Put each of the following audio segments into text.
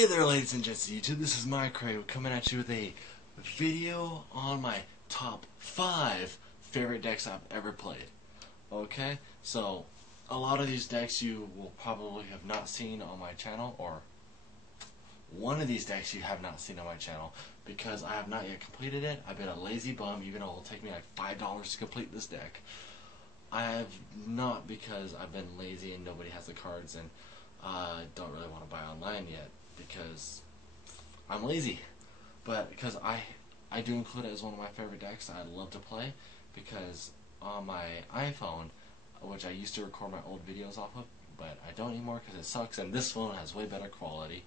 Hey there, ladies and gents of YouTube, this is my crew coming at you with a video on my top 5 favorite decks I've ever played. Okay, so a lot of these decks you will probably have not seen on my channel, or one of these decks you have not seen on my channel, because I have not yet completed it. I've been a lazy bum, even though it will take me like $5 to complete this deck. I have not, because I've been lazy and nobody has the cards, and I don't really want to buy online yet because I'm lazy. But because I do include it as one of my favorite decks I love to play, because on my iPhone, which I used to record my old videos off of, but I don't anymore because it sucks, and this phone has way better quality.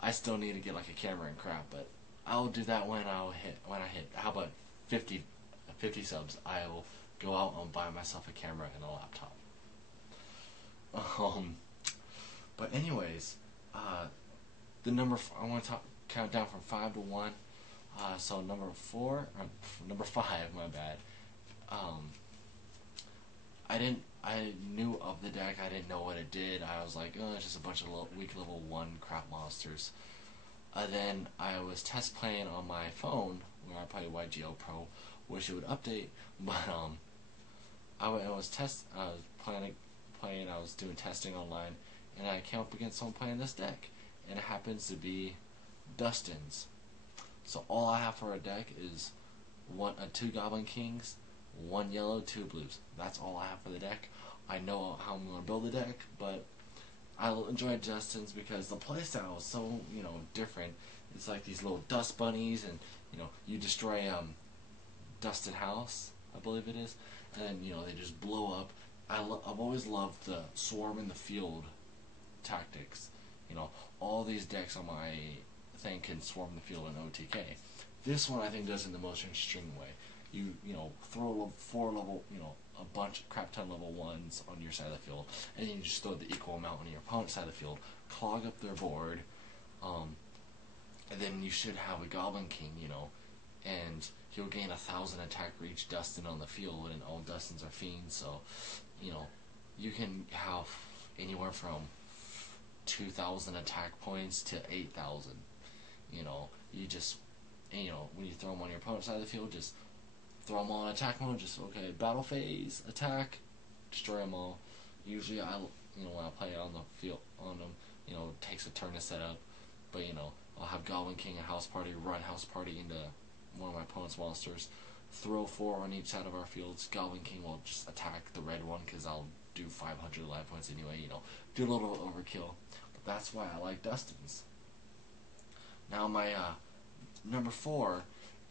I still need to get like a camera and crap, but I'll do that when I hit how about 50 subs. I will go out and buy myself a camera and a laptop. But anyways, the number I want to count down from 5 to 1. So number 5, my bad. I knew of the deck. I didn't know what it did. I was like, oh, it's just a bunch of weak level 1 crap monsters. Then I was test playing on my phone where I played Yugioh Pro. Wish it would update, but I was doing testing online, and I came up against someone playing this deck, and it happens to be Dustin's. So all I have for a deck is 2 Goblin Kings, 1 yellow, 2 blues. That's all I have for the deck. I know how I'm going to build the deck, but I enjoy Dustin's because the playstyle is so, different. It's like these little dust bunnies, and, you destroy Dustin House, I believe it is, and, they just blow up. I've always loved the swarm in the field tactics. All these decks on my thing can swarm the field in OTK. This one I think does it in the most interesting way. You throw a bunch of crap ton level 1s on your side of the field, and then you just throw the equal amount on your opponent's side of the field, clog up their board, and then you should have a Goblin King, and he'll gain 1,000 attack for each Dustin on the field, and all Dustins are fiends, so you can have anywhere from 2,000 attack points to 8,000. You just, when you throw them on your opponent's side of the field, just throw them all in attack mode. Just okay, battle phase, attack, destroy them all. Usually, when I play on the field on them, it takes a turn to set up. But I'll have Goblin King and House Party run House Party into one of my opponent's monsters. Throw 4 on each side of our fields. Goblin King will just attack the red one because I'll do 500 life points anyway. Do a little overkill. But that's why I like Dustin's. Now my number 4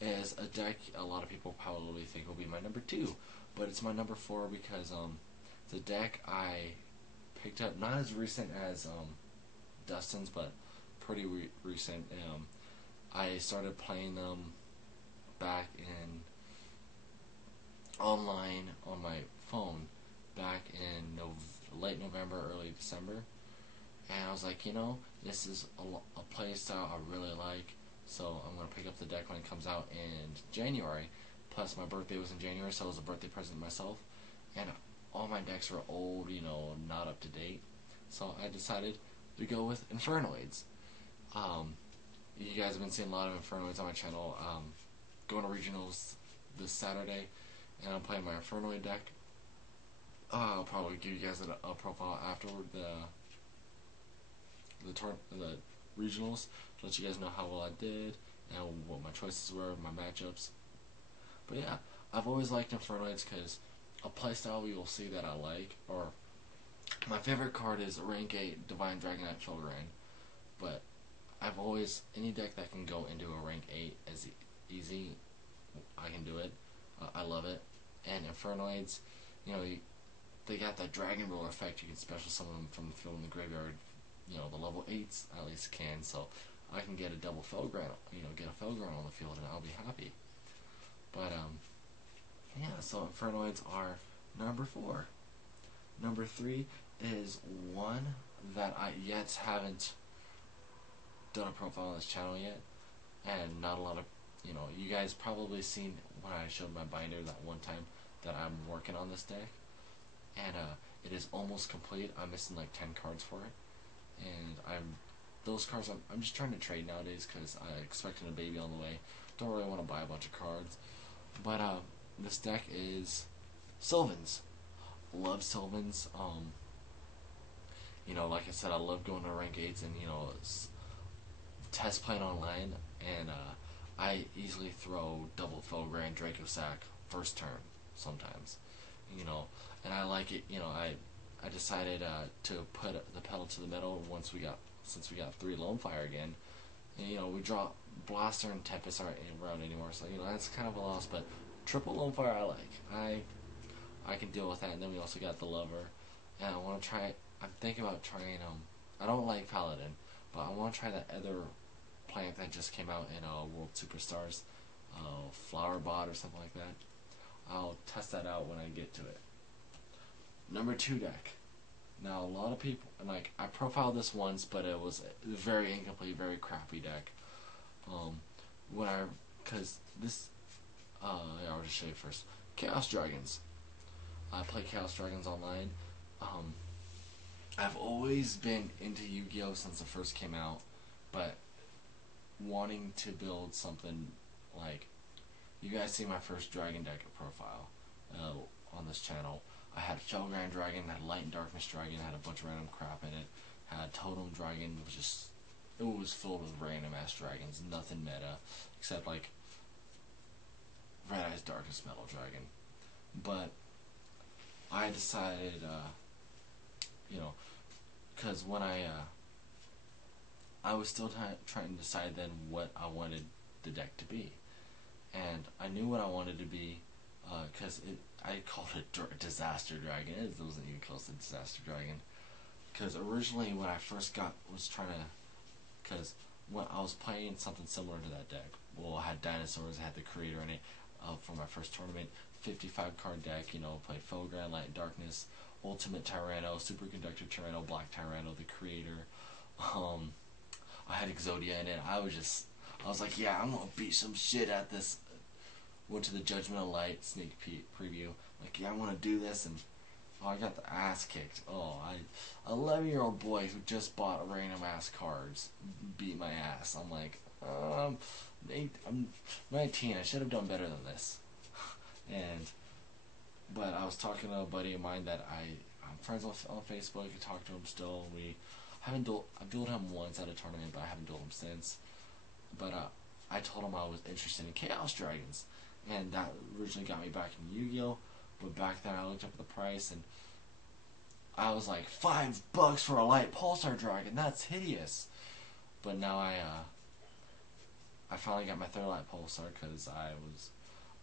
is a deck a lot of people probably think will be my number 2, but it's my number 4 because it's a deck I picked up not as recent as Dustin's, but pretty recent. I started playing them back in online on my phone back in late November, early December, and I was like, this is a play style I really like, so I'm going to pick up the deck when it comes out in January. Plus my birthday was in January, so it was a birthday present to myself, and all my decks were old, not up to date, so I decided to go with Infernoids. You guys have been seeing a lot of Infernoids on my channel. Going to regionals this Saturday, and I'm playing my Infernoid deck. I'll probably give you guys a profile afterward the regionals to let you guys know how well I did and what my choices were, my matchups. But yeah, I've always liked Infernoids because a playstyle you will see that I like, or my favorite card is rank 8 Divine Dragonite Filgrim, but I've always, any deck that can go into a rank 8 is easy, I can do it. I love it. And Infernoids, they got that Dragon Roller effect. You can special summon them from the field in the graveyard. The level 8s at least can, so I can get a double Felgran, get a Felgran on the field, and I'll be happy. But, yeah, so Infernoids are number 4. Number 3 is one that I haven't done a profile on this channel yet, and not a lot of, you guys probably seen when I showed my binder that one time that I'm working on this deck, and it is almost complete. I'm missing like 10 cards for it, and I'm those cards I'm just trying to trade nowadays because I'm expecting a baby on the way. Don't really want to buy a bunch of cards. But this deck is Sylvans. Love Sylvans. Like I said, I love going to rank 8s and test playing online, and I easily throw double Felgrand Draco Sack first turn sometimes. And I like it. I decided to put the pedal to the metal since we got 3 Lone Fire again. And we draw Blaster and Tempest aren't around anymore, so that's kind of a loss. But triple Lone Fire I like. I can deal with that. And then we also got the Lover, and I want to try. I'm thinking about trying. I don't like Paladin, but I want to try that other plant that just came out in World Superstars, Flower Bot or something like that. I'll test that out when I get to it. Number 2 deck. Now a lot of people I profiled this once, but it was a very incomplete, very crappy deck. Because this, I'll just show you first. Chaos Dragons. I play Chaos Dragons online. I've always been into Yu-Gi-Oh since it first came out, but wanting to build something like, you guys see my first Dragon deck profile on this channel. I had Felgrand Dragon, had Light and Darkness Dragon, had a bunch of random crap in it, had Totem Dragon, it was filled with random ass dragons, nothing meta, except like Red Eyes Darkest Metal Dragon. But I decided, because when I was still trying to decide then what I wanted the deck to be. And I knew what I wanted to be, because I called it Disaster Dragon. It wasn't even close to Disaster Dragon. Because originally when I first because when I was playing something similar to that deck, well, I had dinosaurs, I had the creator in it, for my first tournament, 55 card deck, played Felgrand, Light and Darkness, Ultimate Tyranno, Superconductor Tyranno, Black Tyranno, the creator. I had Exodia in it. I was like, yeah, I'm gonna beat some shit at this. Went to the Judgment of Light sneak preview. Like, yeah, I want to do this, and I got the ass kicked. 11-year-old boy who just bought random ass cards beat my ass. I'm like, I'm 19. I should have done better than this. But I was talking to a buddy of mine that I'm friends with on Facebook. I talk to him still. I've dueled him once at a tournament, but I haven't dueled him since. But I told him I was interested in Chaos Dragons, and that originally got me back in Yu-Gi-Oh. But back then I looked up the price, and I was like, $5 for a Light Pulsar Dragon. That's hideous. But now I finally got my 3rd Light Pulsar because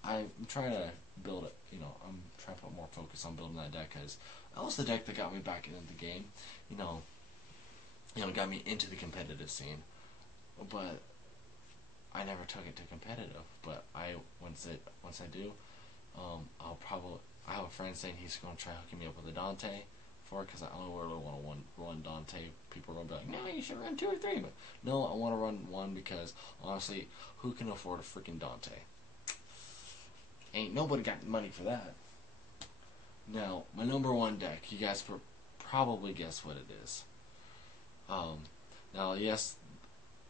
I'm trying to build it. I'm trying to put more focus on building that deck because that was the deck that got me back into the game. Got me into the competitive scene. But I never took it to competitive. But once I do, I have a friend saying he's going to try hooking me up with a Dante for it because I only really want to run Dante. People are going to be like, no, you should run 2 or 3. But no, I want to run 1 because honestly, who can afford a freaking Dante? Ain't nobody got money for that. Now, my number 1 deck, you guys probably guess what it is. Now, yes,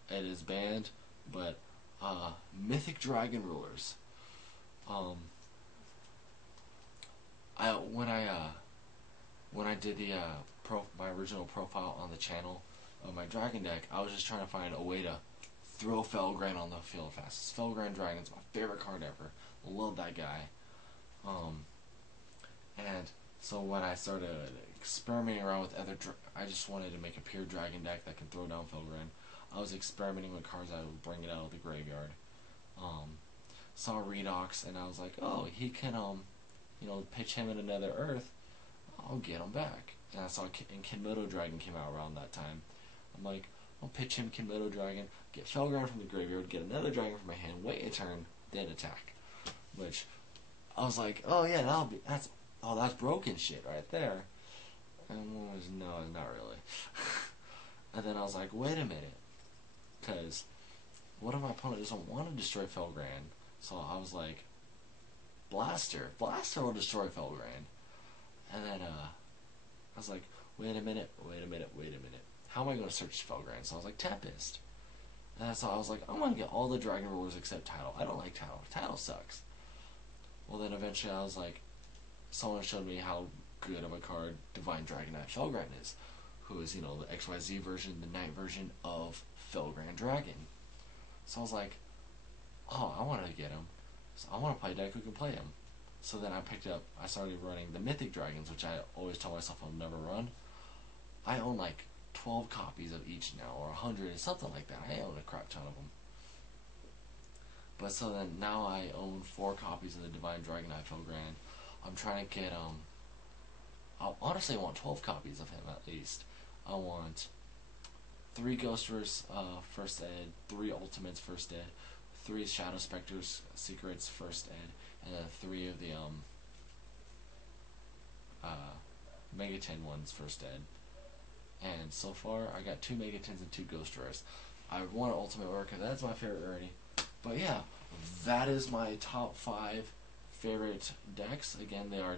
it is banned, but Mythic Dragon Rulers. When I did my original profile on the channel of my Dragon deck, I was just trying to find a way to throw Felgrand on the field fastest. Felgrand Dragon's my favorite card ever. Love that guy. And so when I started experimenting around with I just wanted to make a pure Dragon deck that can throw down Felgrand. I was experimenting with cards I would bring it out of the graveyard. Saw Redox, and I was like, oh, he can, pitch him in another Earth. I'll get him back. And I saw Kinmodo Dragon came out around that time. I'm like, I'll pitch him Kinmodo Dragon, get Felgrand from the graveyard, get another dragon from my hand, wait a turn, then attack. Which I was like, oh yeah, that's broken shit right there. And no, not really. And then I was like, wait a minute, because what if my opponent doesn't want to destroy Felgrand? So I was like, Blaster will destroy Felgrand. And then I was like, wait a minute. how am I going to search Felgrand? So I was like, Tempest. And so I was like, I'm going to get all the Dragon Rulers except Tattle. I don't like Tattle. Tattle sucks. Well, then eventually I was like, someone showed me how good of a card Divine Dragonite Felgrand is, who is, you know, the XYZ version, the night version of Felgrand Dragon. So I was like, oh, I want to get him. So I want to play a deck who can play him. So then I started running the Mythic Dragons, which I always tell myself I'll never run. I own like 12 copies of each now, or 100, something like that. I own a crap ton of them. But so then now I own 4 copies of the Divine Dragonite Felgrand. I'm trying to get, honestly I want 12 copies of him at least. I want 3 Ghosters First Ed, 3 Ultimates First Ed, 3 Shadow Specters Secrets First Ed, and then 3 of the Megaten ones First Ed. And so far I got 2 Megatens and 2 Ghost Rares. I want an Ultimate Worker, that's my favorite rarity. But yeah, that is my top 5 favorite decks. Again, they are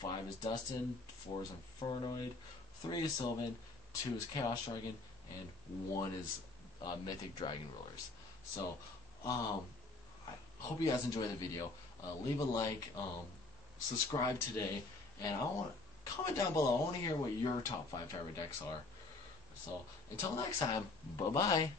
5 is Dustin, 4 is Infernoid, 3 is Sylvan, 2 is Chaos Dragon, and 1 is Mythic Dragon Rulers. So, I hope you guys enjoyed the video. Leave a like, subscribe today, and I want comment down below. I want to hear what your top 5 favorite decks are. So, until next time, bye-bye.